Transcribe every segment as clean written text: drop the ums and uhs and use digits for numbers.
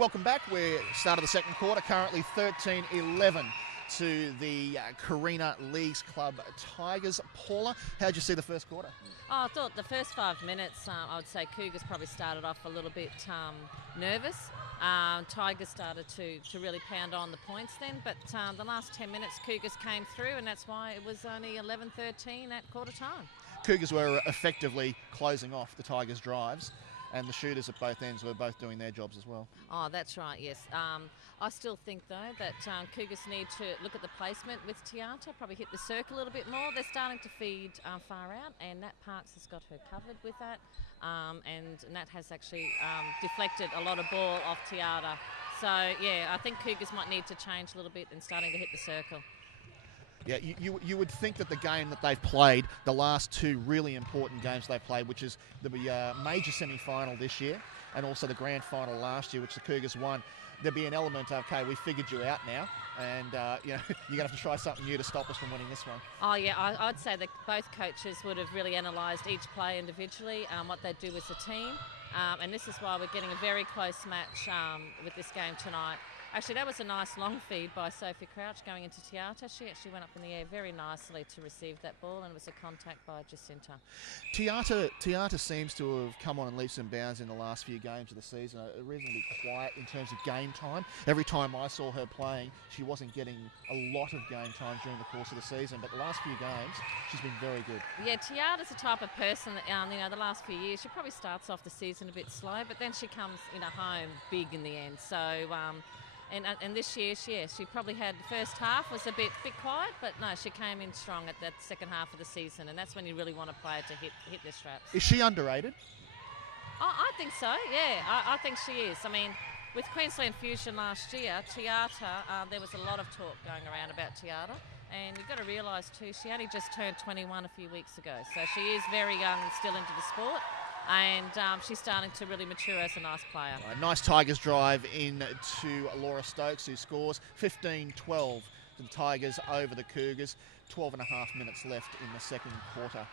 Welcome back. We're start of the second quarter, currently 13-11 to the Carina Leagues Club Tigers. Paula, how did you see the first quarter? I thought the first 5 minutes, I would say Cougars probably started off a little bit nervous. Tigers started to really pound on the points then, but the last 10 minutes Cougars came through, and that's why it was only 11-13 at quarter time. Cougars were effectively closing off the Tigers' drives, and the shooters at both ends were both doing their jobs as well. Oh, that's right, yes. I still think, though, that Cougars need to look at the placement with Tiata, probably hit the circle a little bit more. They're starting to feed far out, and Nat Parks has got her covered with that. And Nat has actually deflected a lot of ball off Tiata. So, yeah, I think Cougars might need to change a little bit and starting to hit the circle. Yeah, you would think that the game that they've played, the last two really important games they played, which is the major semi-final this year and also the grand final last year, which the Cougars won, there'd be an element of, okay, we figured you out now, and you're going to have to try something new to stop us from winning this one. Oh, yeah, I'd say that both coaches would have really analysed each play individually, what they'd do as a team, and this is why we're getting a very close match with this game tonight. Actually, that was a nice long feed by Sophie Crouch going into Tiata. She actually went up in the air very nicely to receive that ball, and it was a contact by Jacinta. Tiata seems to have come on in leaps and bounds in the last few games of the season. Reasonably quiet in terms of game time. Every time I saw her playing, she wasn't getting a lot of game time during the course of the season, but the last few games, she's been very good. Yeah, Tiata's the type of person that, the last few years, she probably starts off the season a bit slow, but then she comes, home big in the end. So, And this year, she probably had the first half was a bit quiet, but no, she came in strong at that second half of the season, and that's when you really want a player to hit their straps. Is she underrated? Oh, I think so, yeah. I think she is. I mean, with Queensland Fusion last year, Tiata, there was a lot of talk going around about Tiata, and you've got to realise too, she only just turned 21 a few weeks ago, so she is very young and still into the sport. And she's starting to really mature as a nice player. Right, nice Tigers drive in to Laura Stokes, who scores 15-12 to the Tigers over the Cougars. 12 and a half minutes left in the second quarter.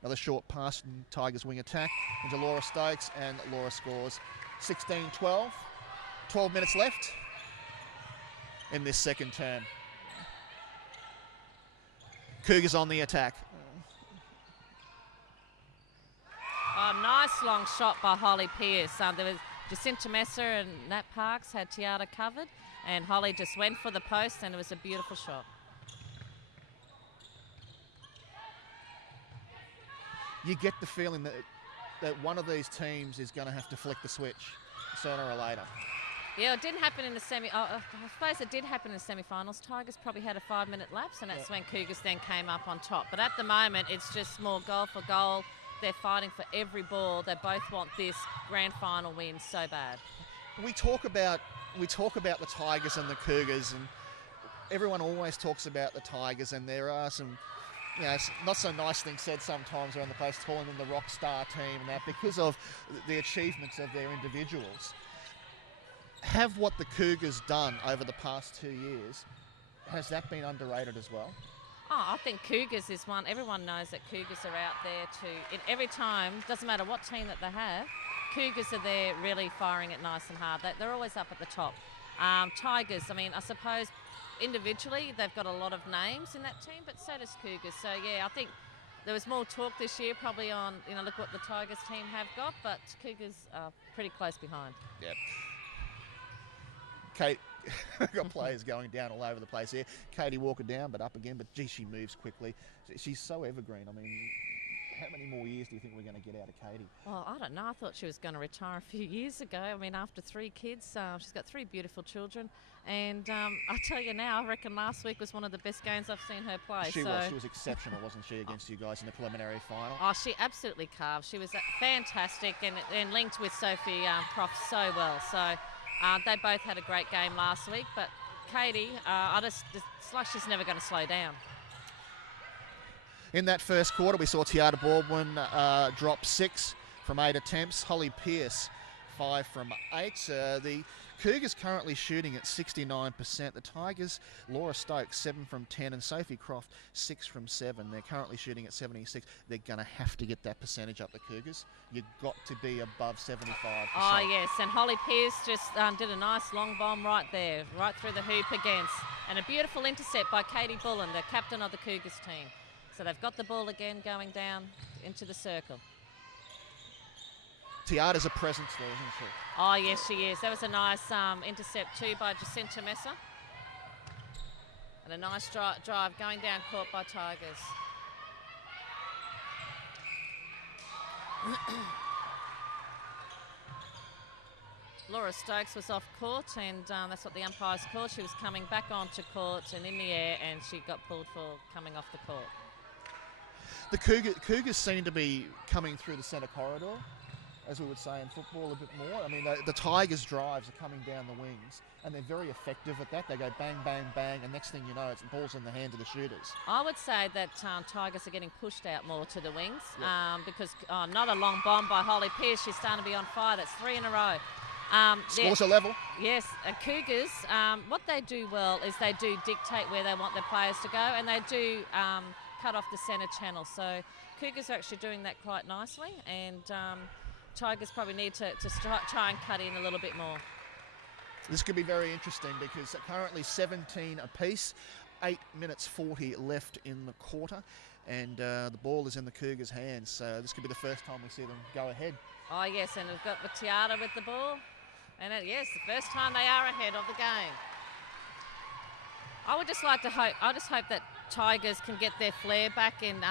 Another short pass from Tigers wing attack into Laura Stokes, and Laura scores 16-12. 12 minutes left in this second term. Cougars on the attack. Oh, nice long shot by Holly Pearce. There was Jacinta Messer and Nat Parks had Tiata covered, and Holly just went for the post, and it was a beautiful shot. You get the feeling that one of these teams is going to have to flick the switch sooner or later. Yeah, it didn't happen in the I suppose it did happen in the semi-finals. Tigers probably had a 5-minute lapse, and that's when Cougars then came up on top. But at the moment, it's just more goal for goal. They're fighting for every ball. They both want this grand final win so bad. We talk about the Tigers and the Cougars, and everyone always talks about the Tigers, and there are some not so nice things said sometimes around the place, calling them the rock star team and that, because of the achievements of their individuals. Have what the Cougars done over the past 2 years, has that been underrated as well? Oh, I think Cougars is one. Everyone knows that Cougars are out there in every time, doesn't matter what team that they have, Cougars are there really firing it nice and hard. They're always up at the top. Tigers, I suppose individually they've got a lot of names in that team, but so does Cougars. So, yeah, I think there was more talk this year probably on, look what the Tigers team have got, but Cougars are pretty close behind. Yep. Kate, got players going down all over the place here. Katie Walker down, but up again. But gee, she moves quickly. She's so evergreen. How many more years do you think we're going to get out of Katie? Well, I don't know. I thought she was going to retire a few years ago. After 3 kids, she's got 3 beautiful children. And I tell you now, I reckon last week was one of the best games I've seen her play. She was exceptional, wasn't she, against you guys in the preliminary final? Oh, she absolutely carved. She was fantastic and linked with Sophie Croft so well. So they both had a great game last week. But Katie, it's like she's never going to slow down. In that first quarter, we saw Tiata Baldwin drop 6 from 8 attempts. Holly Pearce, 5 from 8. The Cougars currently shooting at 69%. The Tigers, Laura Stokes, 7 from 10, and Sophie Croft, 6 from 7. They're currently shooting at 76. They're going to have to get that percentage up, the Cougars. You've got to be above 75%. Oh, yes, and Holly Pearce just did a nice long bomb right there, right through the hoop against. And a beautiful intercept by Katie Bullen, the captain of the Cougars team. So they've got the ball again going down into the circle. Tiata's a presence there, isn't she? Oh, yes, she is. That was a nice intercept too by Jacinta Messer. And a nice drive going down court by Tigers. Laura Stokes was off court, and that's what the umpires called. She was coming back onto court and in the air, and she got pulled for coming off the court. The Cougars seem to be coming through the centre corridor, as we would say in football, a bit more. I mean, the Tigers' drives are coming down the wings, and they're very effective at that. They go bang, bang, bang, and next thing you know, it's balls in the hands of the shooters. I would say that Tigers are getting pushed out more to the wings, because not a long bomb by Holly Pearce. She's starting to be on fire. That's 3 in a row. Scores are level. Yes, Cougars, what they do well is they do dictate where they want their players to go, and they do cut off the centre channel. So Cougars are actually doing that quite nicely, and Tigers probably need to try and cut in a little bit more. This could be very interesting because currently 17 apiece, 8 minutes 40 left in the quarter, and the ball is in the Cougars' hands. So this could be the first time we see them go ahead. Oh, yes, and we've got the Tiata with the ball. And yes, the first time they are ahead of the game. I just hope that Tigers can get their flair back, and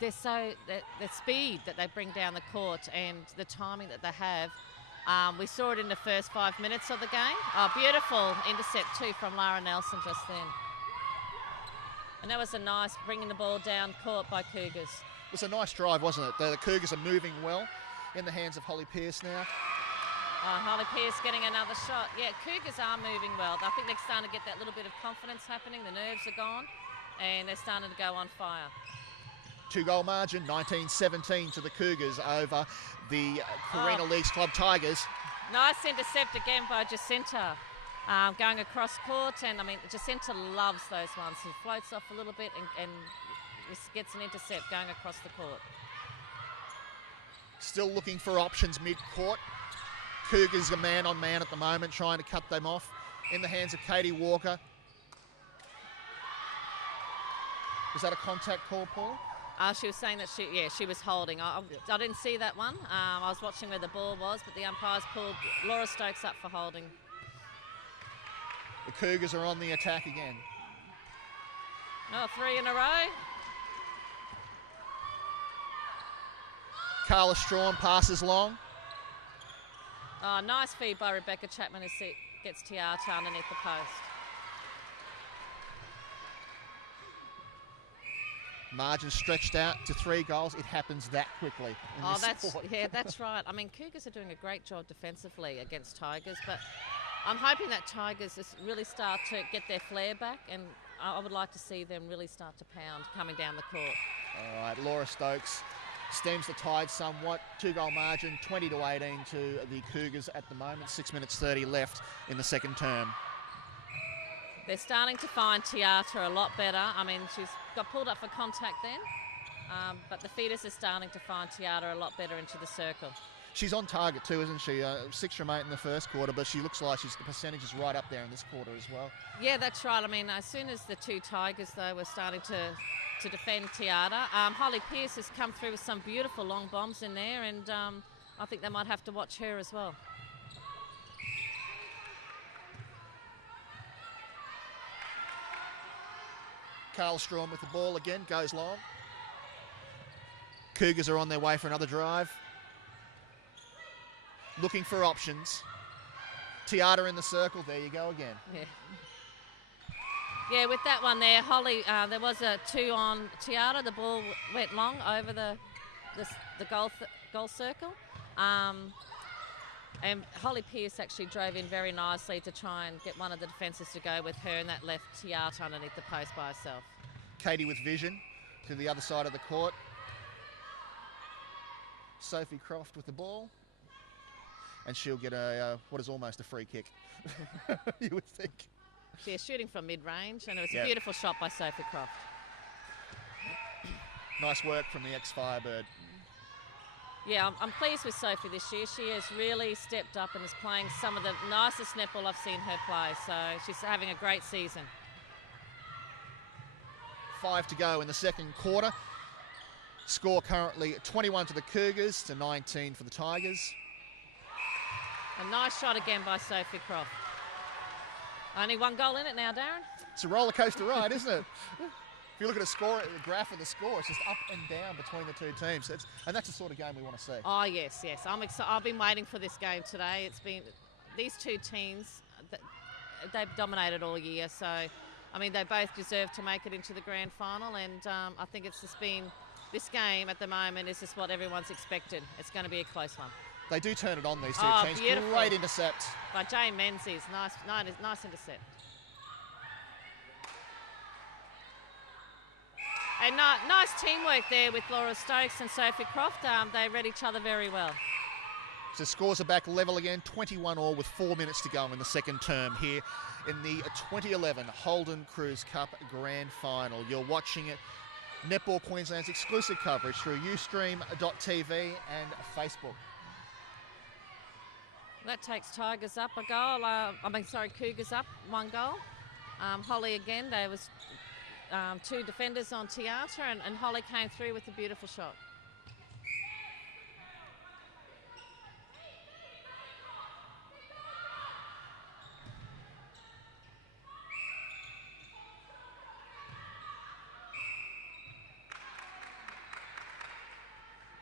the speed that they bring down the court and the timing that they have. We saw it in the first 5 minutes of the game. Oh, beautiful intercept too from Lara Nelson just then. And that was a nice bringing the ball down court by Cougars. It was a nice drive, wasn't it? The Cougars are moving well in the hands of Holly Pearce now. Holly Pearce getting another shot. Yeah, Cougars are moving well. I think they're starting to get that little bit of confidence happening. The nerves are gone, and they're starting to go on fire. 2-goal margin, 19-17 to the Cougars over the Carina Leagues Club Tigers. Nice intercept again by Jacinta, going across court, and I mean Jacinta loves those ones. She floats off a little bit and gets an intercept going across the court. Still looking for options mid-court. Cougars are man-on-man at the moment, trying to cut them off in the hands of Katie Walker. Was that a contact call, Paul? She was saying that she was holding. I didn't see that one. I was watching where the ball was, but the umpires pulled Laura Stokes up for holding. The Cougars are on the attack again. Oh, 3 in a row. Carla Strawn passes long. Oh, nice feed by Rebecca Chapman as it gets Tiata underneath the post. Margin stretched out to 3 goals. It happens that quickly in this sport. That's right. I mean, Cougars are doing a great job defensively against Tigers, but I'm hoping that Tigers really start to get their flair back, and I would like to see them really start to pound coming down the court. All right, Laura Stokes steams the tide somewhat. 2-goal margin, 20-18 to the Cougars at the moment. 6 minutes 30 left in the second term. They're starting to find Tiata a lot better. I mean, she's got pulled up for contact then, but the feeders are starting to find Tiata a lot better into the circle. She's on target too, isn't she? 6 from 8 in the first quarter, but she looks like the percentage is right up there in this quarter as well. Yeah, that's right. I mean, as soon as the 2 Tigers, though, were starting to defend Tiata, Holly Pearce has come through with some beautiful long bombs in there, and I think they might have to watch her as well. Carl Strawn with the ball again, goes long. Cougars are on their way for another drive. Looking for options. Tiata in the circle, there you go again. Yeah, with that one there, Holly, there was a 2 on Tiata. The ball went long over the goal circle. And Holly Pearce actually drove in very nicely to try and get one of the defences to go with her, and that left Tiata underneath the post by herself. Katie with vision to the other side of the court. Sophie Croft with the ball. and she'll get what is almost a free kick. You would think. She's shooting from mid-range, and it was Yep. a beautiful shot by Sophie Croft. Nice work from the ex-Firebird. Yeah, I'm pleased with Sophie this year. She has really stepped up and is playing some of the nicest netball I've seen her play. So she's having a great season. 5 to go in the second quarter. Score currently 21 to the Cougars to 19 for the Tigers. A nice shot again by Sophie Croft. Only one goal in it now, Darren. It's a roller coaster ride, isn't it? If you look at the graph of the score, it's just up and down between the two teams. And that's the sort of game we want to see. Oh, yes. I'm excited. I've been waiting for this game today. It's been these two teams, they've dominated all year. So, I mean, they both deserve to make it into the grand final. And I think it's just been, this game at the moment is just what everyone's expected. It's going to be a close one. They do turn it on, these two teams. Beautiful. Great intercept. By Jane Menzies. Nice intercept. And nice teamwork there with Laura Stokes and Sophie Croft. They read each other very well. So scores are back level again, 21-all with 4 minutes to go in the second term here in the 2011 Holden Cruise Cup Grand Final. You're watching it, Netball Queensland's exclusive coverage through Ustream.tv and Facebook. That takes Tigers up a goal. Cougars up 1 goal. Holly again, there was 2 defenders on Tiata, and Holly came through with a beautiful shot.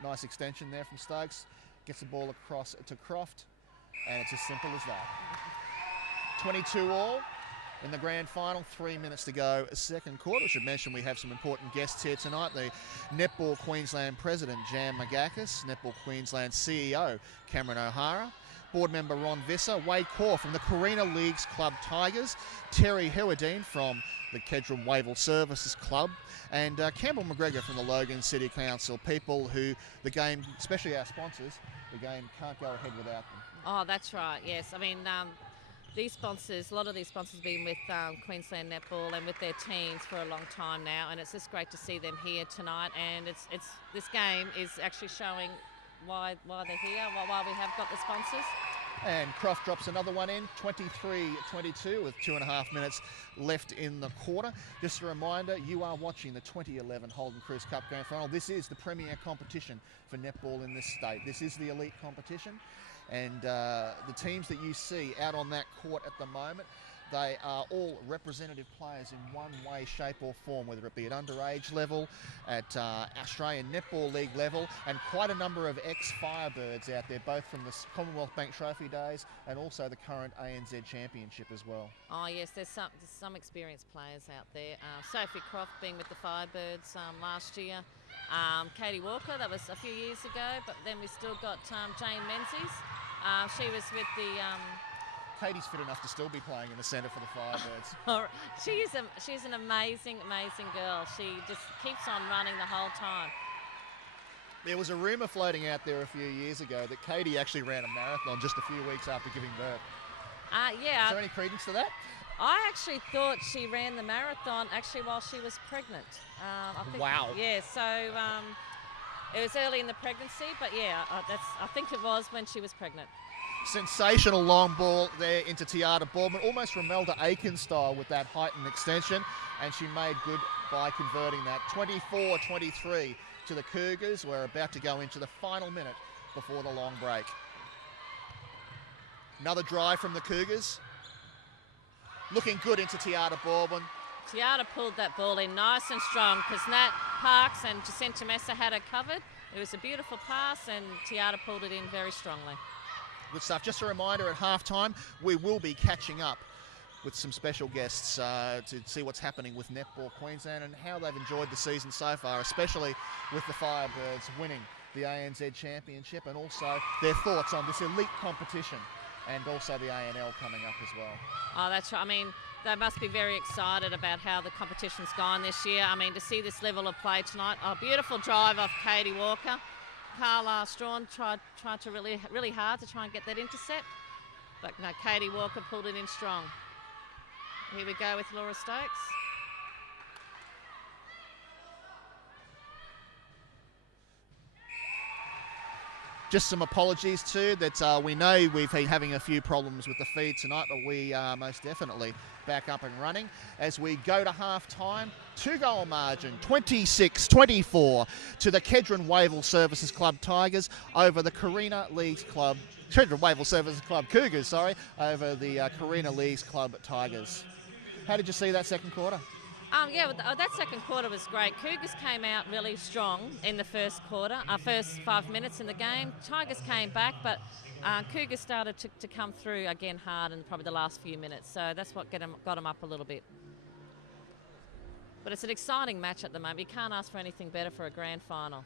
Nice extension there from Stokes. Gets the ball across to Croft, and it's as simple as that. 22-all in the grand final, 3 minutes to go, second quarter. I should mention we have some important guests here tonight. The Netball Queensland President, Jan Magakis, Netball Queensland CEO, Cameron O'Hara, Board member Ron Visser, Wade Core from the Carina Leagues Club Tigers, Terry Hewardine from the Kedron Wavell Services Club, and Campbell McGregor from the Logan City Council, people who the game, especially our sponsors, the game can't go ahead without them. Oh, that's right, yes. I mean, these sponsors, a lot of these sponsors have been with Queensland Netball and with their teams for a long time now, and it's just great to see them here tonight. And it's this game is actually showing why they're here, why we have got the sponsors. And Croft drops another one in, 23-22 with 2.5 minutes left in the quarter. Just a reminder, you are watching the 2011 Holden Cruise Cup Grand Final. This is the premier competition for netball in this state. This is the elite competition. And the teams that you see out on that court at the moment, they are all representative players in one way, shape or form, whether it be at underage level, at Australian Netball League level, and quite a number of ex-Firebirds out there, both from the Commonwealth Bank Trophy days and also the current ANZ Championship as well. Oh yes, there's some experienced players out there. Sophie Croft being with the Firebirds last year. Katie Walker, that was a few years ago, but then we still got Jane Menzies. She was with the... Katie's fit enough to still be playing in the centre for the Firebirds. She's an amazing girl. She just keeps on running the whole time. There was a rumour floating out there a few years ago that Katie actually ran a marathon just a few weeks after giving birth. Yeah. Is there any credence to that? I actually thought she ran the marathon while she was pregnant. Wow. Yeah, so it was early in the pregnancy, but yeah, I think it was when she was pregnant. Sensational long ball there into Tiata Boardman, almost Romelda Aiken style with that height and extension, and she made good by converting that. 24-23 to the Cougars. We're about to go into the final minute before the long break. Another drive from the Cougars. Looking good into Tiata Boardman. Tiata pulled that ball in nice and strong because Nat Parks and Jacinta Mesa had her covered. It was a beautiful pass and Tiata pulled it in very strongly. Good stuff. Just a reminder, at halftime, we will be catching up with some special guests to see what's happening with Netball Queensland and how they've enjoyed the season so far, especially with the Firebirds winning the ANZ Championship, and also their thoughts on this elite competition and also the ANL coming up as well. Oh, that's right. I mean, they must be very excited about how the competition's gone this year. I mean, to see this level of play tonight. A beautiful drive off Katie Walker. Carla Strawn tried to really hard to try and get that intercept. But no, Katie Walker pulled it in strong. Here we go with Laura Stokes. Just some apologies too that we know we've been having a few problems with the feed tonight, but we are most definitely back up and running as we go to half-time. 2-goal margin, 26-24 to the Kedron Wavell Services Club Tigers over the Carina Leagues Club, Kedron Wavell Services Club Cougars, over the Carina Leagues Club Tigers. How did you see that second quarter? That second quarter was great. Cougars came out really strong in the first quarter, first 5 minutes in the game. Tigers came back, but Cougars started to come through again hard in probably the last few minutes. So that's what got them up a little bit. But it's an exciting match at the moment. You can't ask for anything better for a grand final.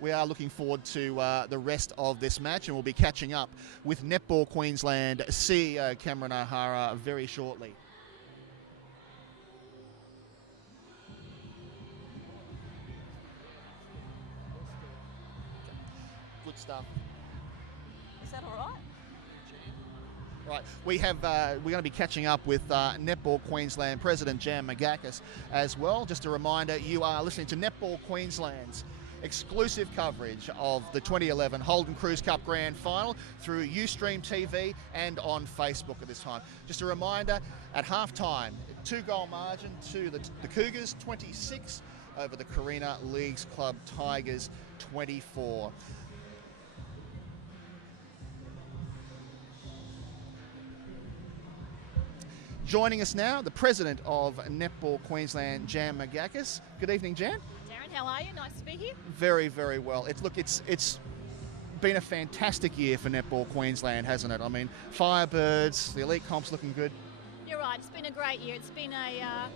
We are looking forward to the rest of this match, and we'll be catching up with Netball Queensland CEO Cameron O'Hara very shortly. Good stuff. Is that all right? Right, we're going to be catching up with Netball Queensland President Jan Magakis as well. Just a reminder, you are listening to Netball Queensland's exclusive coverage of the 2011 Holden Cruise Cup Grand Final through Ustream TV and on Facebook at this time. Just a reminder, at half-time, 2-goal margin to the Cougars, 26 over the Carina Leagues Club Tigers, 24. Joining us now, the president of Netball Queensland, Jan Magakis. Good evening, Jan. Darren, how are you? Nice to be here. Very, very well. It's been a fantastic year for Netball Queensland, hasn't it? I mean, Firebirds, the elite comp's looking good. You're right. It's been a great year. It's been a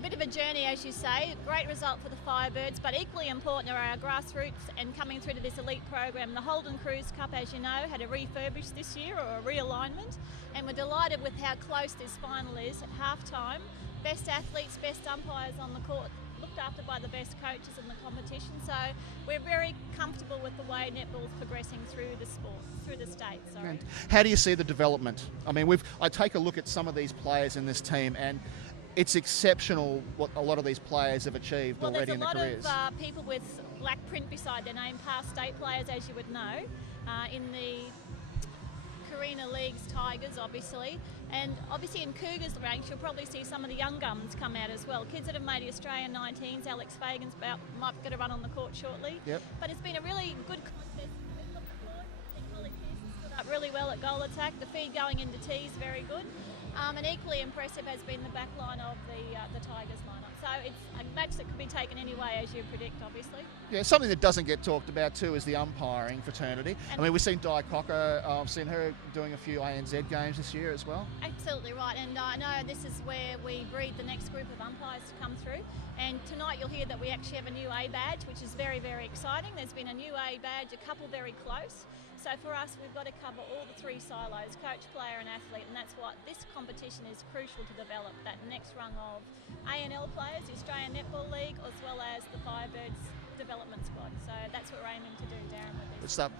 bit of a journey, as you say. Great result for the Firebirds, but equally important are our grassroots and coming through to this elite program. The Holden Cruise Cup, as you know, had a refurbish this year, or a realignment, and we're delighted with how close this final is at half-time. Best athletes, best umpires on the court, looked after by the best coaches in the competition. So we're very comfortable with the way netball's progressing through the sport, through the state. Sorry. How do you see the development? I mean, I take a look at some of these players in this team, and it's exceptional what a lot of these players have achieved already in their careers. There's a lot of people with black print beside their name, past state players, as you would know, in the Carina Leagues Tigers, obviously. And obviously in Cougars ranks, you'll probably see some of the young guns come out as well. Kids that have made the Australian 19s, Alex Fagan's might get a run on the court shortly. Yep. But it's been a really good contest. I think Holly Pearson stood up really well at goal attack. The feed going into tee is very good. And equally impressive has been the back line of the Tigers lineup. So it's a match that could be taken any way, as you predict, obviously. Yeah, something that doesn't get talked about too is the umpiring fraternity. I mean, we've seen Di Cocker, I've seen her doing a few ANZ games this year as well. Absolutely right, and I know this is where we breed the next group of umpires to come through. And tonight you'll hear that we actually have a new A badge, which is very, very exciting. There's been a new A badge, a couple very close. So for us, we've got to cover all the three silos, coach, player and athlete, and that's what this competition is crucial to develop, that next rung of ANL players, the Australian Netball League, as well as the Firebirds development squad. So that's what we're aiming to do, Darren, with this. Good stuff.